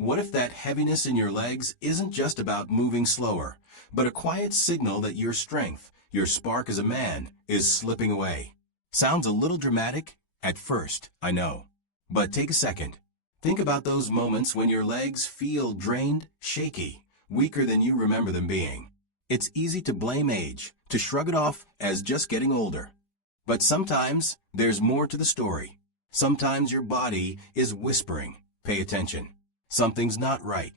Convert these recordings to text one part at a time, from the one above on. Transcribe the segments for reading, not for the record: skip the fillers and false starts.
What if that heaviness in your legs isn't just about moving slower, but a quiet signal that your strength, your spark as a man, is slipping away? Sounds a little dramatic at first, I know. But take a second. Think about those moments when your legs feel drained, shaky, weaker than you remember them being. It's easy to blame age, to shrug it off as just getting older. But sometimes there's more to the story. Sometimes your body is whispering, pay attention. Something's not right.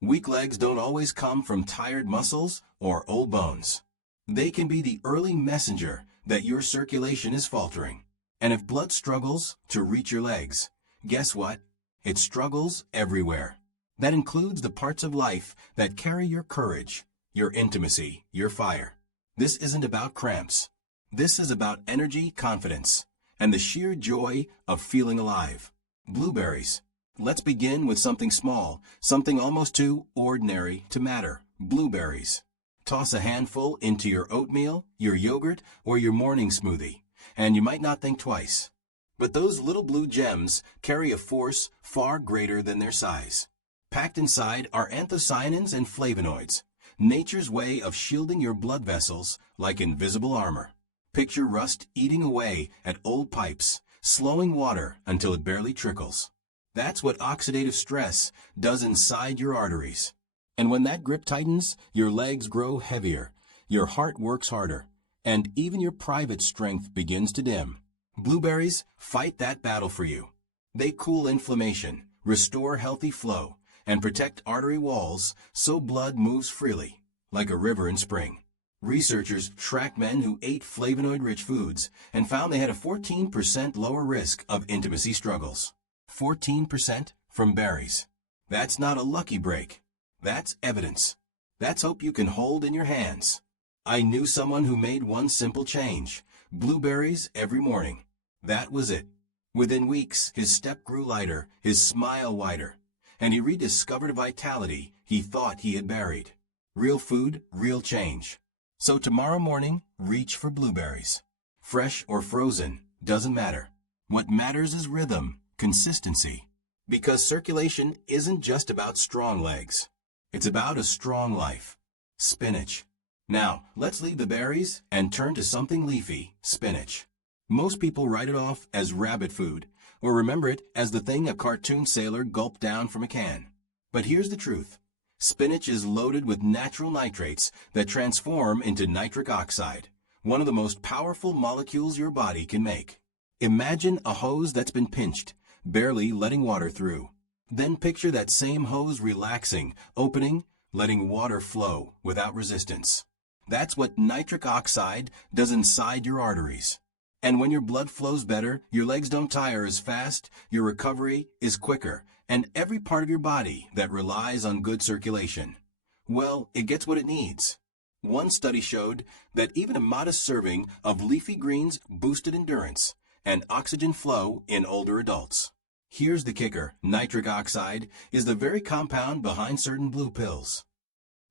Weak legs don't always come from tired muscles or old bones. They can be the early messenger that your circulation is faltering. And if blood struggles to reach your legs, guess what? It struggles everywhere. That includes the parts of life that carry your courage, your intimacy, your fire. This isn't about cramps. This is about energy, confidence, and the sheer joy of feeling alive. Blueberries. Let's begin with something small, something almost too ordinary to matter. Blueberries. Toss a handful into your oatmeal, your yogurt, or your morning smoothie, and you might not think twice. But those little blue gems carry a force far greater than their size. Packed inside are anthocyanins and flavonoids, nature's way of shielding your blood vessels like invisible armor. Picture rust eating away at old pipes, slowing water until it barely trickles. That's what oxidative stress does inside your arteries. And when that grip tightens, your legs grow heavier, your heart works harder, and even your private strength begins to dim. Blueberries fight that battle for you. They cool inflammation, restore healthy flow, and protect artery walls so blood moves freely, like a river in spring. Researchers tracked men who ate flavonoid-rich foods and found they had a 14% lower risk of intimacy struggles. 14% from berries. That's not a lucky break. That's evidence. That's hope you can hold in your hands. I knew someone who made one simple change: blueberries every morning. That was it. Within weeks, his step grew lighter, his smile wider, and he rediscovered a vitality he thought he had buried. Real food, real change. So tomorrow morning, reach for blueberries. Fresh or frozen, doesn't matter. What matters is rhythm, consistency. Because circulation isn't just about strong legs. It's about a strong life. Spinach. Now, let's leave the berries and turn to something leafy: spinach. Most people write it off as rabbit food, or remember it as the thing a cartoon sailor gulped down from a can. But here's the truth. Spinach is loaded with natural nitrates that transform into nitric oxide, one of the most powerful molecules your body can make. Imagine a hose that's been pinched, barely letting water through. Then picture that same hose relaxing, opening, letting water flow without resistance. That's what nitric oxide does inside your arteries. And when your blood flows better, your legs don't tire as fast, your recovery is quicker, and every part of your body that relies on good circulation, well, it gets what it needs. One study showed that even a modest serving of leafy greens boosted endurance and oxygen flow in older adults. Here's the kicker: nitric oxide is the very compound behind certain blue pills.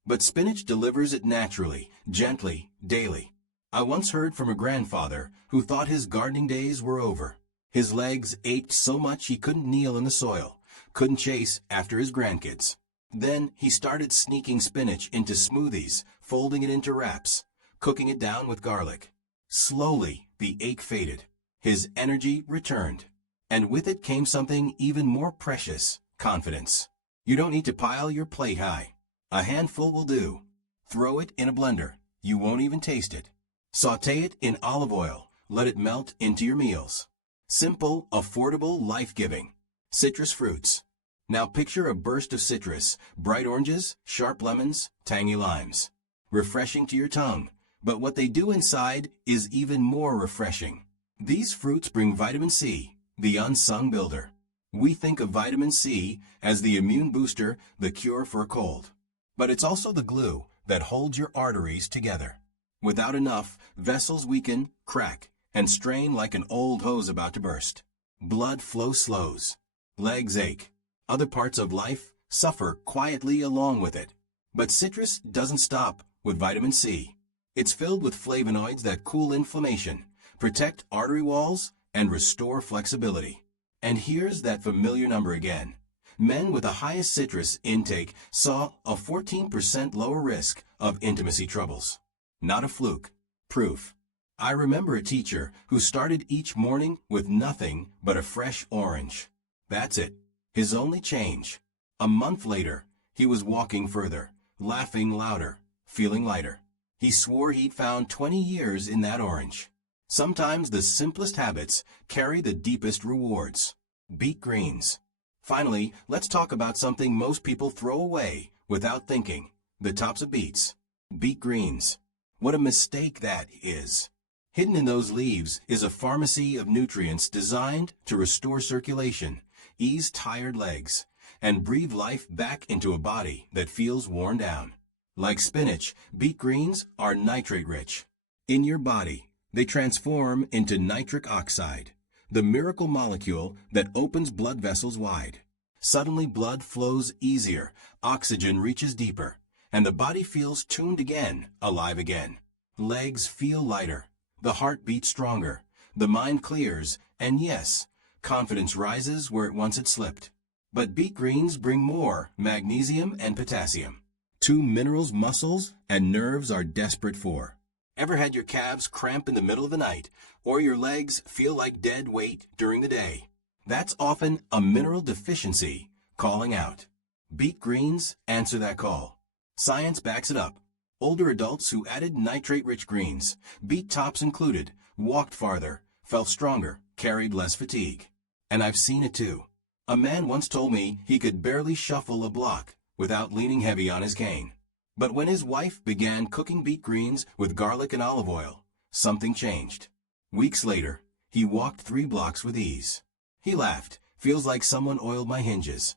But spinach delivers it naturally, gently, daily. I once heard from a grandfather who thought his gardening days were over. His legs ached so much he couldn't kneel in the soil, couldn't chase after his grandkids. Then he started sneaking spinach into smoothies, folding it into wraps, cooking it down with garlic. Slowly, the ache faded. His energy returned. And with it came something even more precious: confidence. You don't need to pile your plate high. A handful will do. Throw it in a blender. You won't even taste it. Sauté it in olive oil. Let it melt into your meals. Simple, affordable, life-giving. Citrus fruits. Now picture a burst of citrus: bright oranges, sharp lemons, tangy limes. Refreshing to your tongue, but what they do inside is even more refreshing. These fruits bring vitamin C, the unsung builder. We think of vitamin C as the immune booster, the cure for a cold. But it's also the glue that holds your arteries together. Without enough, vessels weaken, crack, and strain like an old hose about to burst. Blood flow slows. Legs ache. Other parts of life suffer quietly along with it. But citrus doesn't stop with vitamin C. It's filled with flavonoids that cool inflammation, protect artery walls, and restore flexibility. And here's that familiar number again. men with the highest citrus intake saw a 14% lower risk of intimacy troubles. Not a fluke. Proof. I remember a teacher who started each morning with nothing but a fresh orange. That's it. His only change. A month later, he was walking further, laughing louder, feeling lighter. He swore he'd found 20 years in that orange. Sometimes the simplest habits carry the deepest rewards. Beet greens. Finally, let's talk about something most people throw away without thinking. The tops of beets. Beet greens. What a mistake that is. Hidden in those leaves is a pharmacy of nutrients designed to restore circulation, ease tired legs, and breathe life back into a body that feels worn down. Like spinach, beet greens are nitrate-rich. In your body, they transform into nitric oxide, the miracle molecule that opens blood vessels wide. Suddenly blood flows easier, oxygen reaches deeper, and the body feels tuned again, alive again. Legs feel lighter, the heart beats stronger, the mind clears, and yes, confidence rises where it once had slipped. But beet greens bring more, magnesium and potassium. Two minerals muscles and nerves are desperate for. Ever had your calves cramp in the middle of the night, or your legs feel like dead weight during the day? That's often a mineral deficiency calling out. Beet greens answer that call. Science backs it up. Older adults who added nitrate-rich greens, beet tops included, walked farther, felt stronger, carried less fatigue. And I've seen it too. A man once told me he could barely shuffle a block without leaning heavy on his cane. But when his wife began cooking beet greens with garlic and olive oil, something changed. Weeks later, he walked 3 blocks with ease. He laughed, feels like someone oiled my hinges.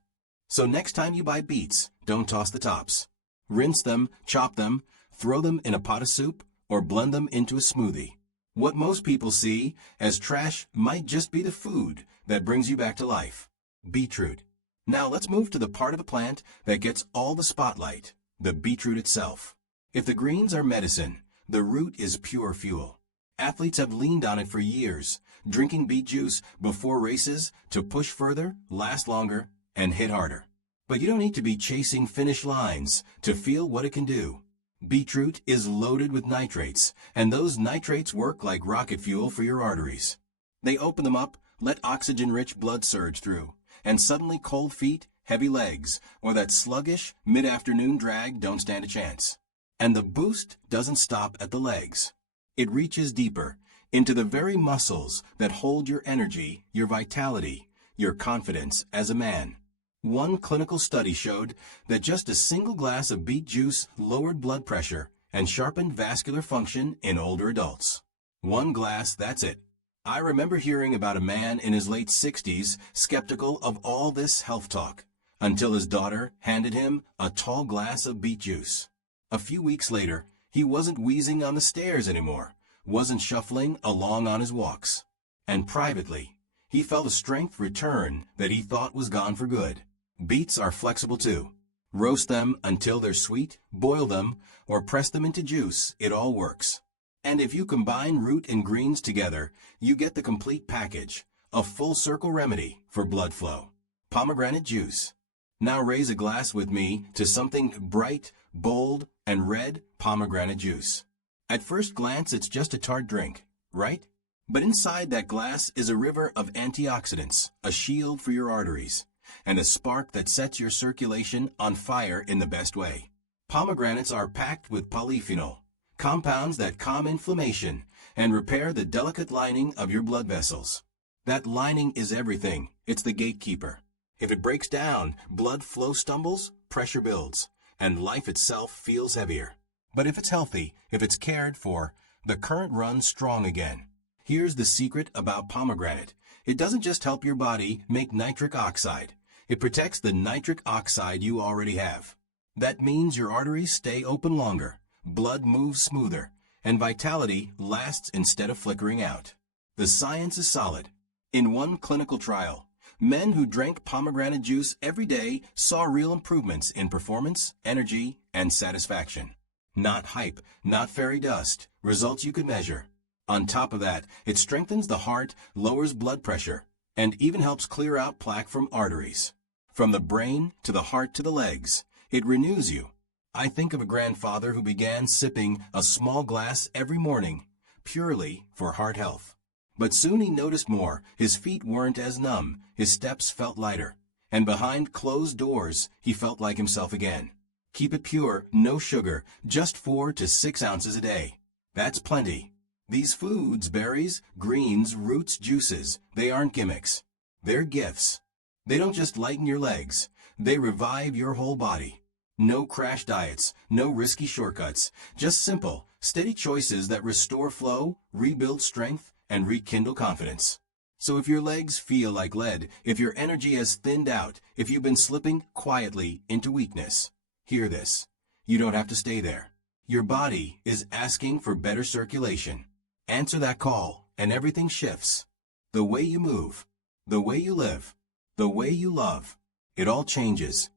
So next time you buy beets, don't toss the tops. Rinse them, chop them, throw them in a pot of soup, or blend them into a smoothie. What most people see as trash might just be the food that brings you back to life. Beetroot. Now let's move to the part of the plant that gets all the spotlight, the beetroot itself. If the greens are medicine, the root is pure fuel. Athletes have leaned on it for years, drinking beet juice before races to push further, last longer, and hit harder. But you don't need to be chasing finish lines to feel what it can do. Beetroot is loaded with nitrates, and those nitrates work like rocket fuel for your arteries. They open them up, let oxygen-rich blood surge through, and suddenly cold feet, heavy legs, or that sluggish, mid-afternoon drag don't stand a chance. And the boost doesn't stop at the legs. It reaches deeper, into the very muscles that hold your energy, your vitality, your confidence as a man. One clinical study showed that just a single glass of beet juice lowered blood pressure and sharpened vascular function in older adults. One glass, that's it. I remember hearing about a man in his late 60s skeptical of all this health talk, until his daughter handed him a tall glass of beet juice. A few weeks later, he wasn't wheezing on the stairs anymore, wasn't shuffling along on his walks. And privately, he felt a strength return that he thought was gone for good. Beets are flexible too. Roast them until they're sweet, boil them, or press them into juice, it all works. And if you combine root and greens together, you get the complete package, a full circle remedy for blood flow. Pomegranate juice. Now raise a glass with me to something bright, bold, and red pomegranate juice. At first glance, it's just a tart drink, right? But inside that glass is a river of antioxidants, a shield for your arteries, and a spark that sets your circulation on fire in the best way. Pomegranates are packed with polyphenol, compounds that calm inflammation and repair the delicate lining of your blood vessels. That lining is everything. It's the gatekeeper. If it breaks down, blood flow stumbles, pressure builds, and life itself feels heavier. But if it's healthy, if it's cared for, the current runs strong again. Here's the secret about pomegranate. It doesn't just help your body make nitric oxide. It protects the nitric oxide you already have. That means your arteries stay open longer, blood moves smoother, and vitality lasts instead of flickering out. The science is solid. In one clinical trial, men who drank pomegranate juice every day saw real improvements in performance, energy, and satisfaction. Not hype, not fairy dust, results you could measure. On top of that, it strengthens the heart, lowers blood pressure, and even helps clear out plaque from arteries. From the brain to the heart to the legs, it renews you. I think of a grandfather who began sipping a small glass every morning, purely for heart health. But soon he noticed more. His feet weren't as numb, his steps felt lighter, and behind closed doors, he felt like himself again. Keep it pure, no sugar, just 4 to 6 ounces a day. That's plenty. These foods, berries, greens, roots, juices, they aren't gimmicks. They're gifts. They don't just lighten your legs, they revive your whole body. No crash diets, no risky shortcuts, just simple, steady choices that restore flow, rebuild strength, and rekindle confidence. So if your legs feel like lead, if your energy has thinned out, if you've been slipping quietly into weakness, hear this. You don't have to stay there. Your body is asking for better circulation. Answer that call, and everything shifts. The way you move, the way you live, the way you love, it all changes.